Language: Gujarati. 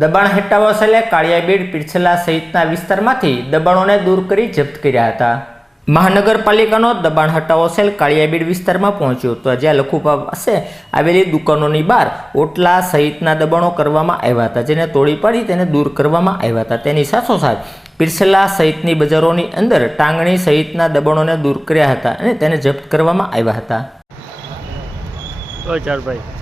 દબાણ હટાવવા સેલે કાળિયાબીડ પીરછલા સહિતના વિસ્તારમાંથી દબાણોને દૂર કરી જપ્ત કર્યા હતા. મહાનગરપાલિકાનો દબાણ હટાવો સેલ કાળિયાબીડ વિસ્તારમાં પહોંચ્યો હતો. જ્યાં લખુપા પાસે આવેલી દુકાનોની બહાર ઓટલા સહિતના દબાણો કરવામાં આવ્યા હતા, જેને તોડી પાડી તેને દૂર કરવામાં આવ્યા હતા. તેની સાથોસાથ પીરસલા સહિતની બજારોની અંદર ટાંગણી સહિતના દબાણોને દૂર કર્યા હતા અને તેને જપ્ત કરવામાં આવ્યા હતા. તો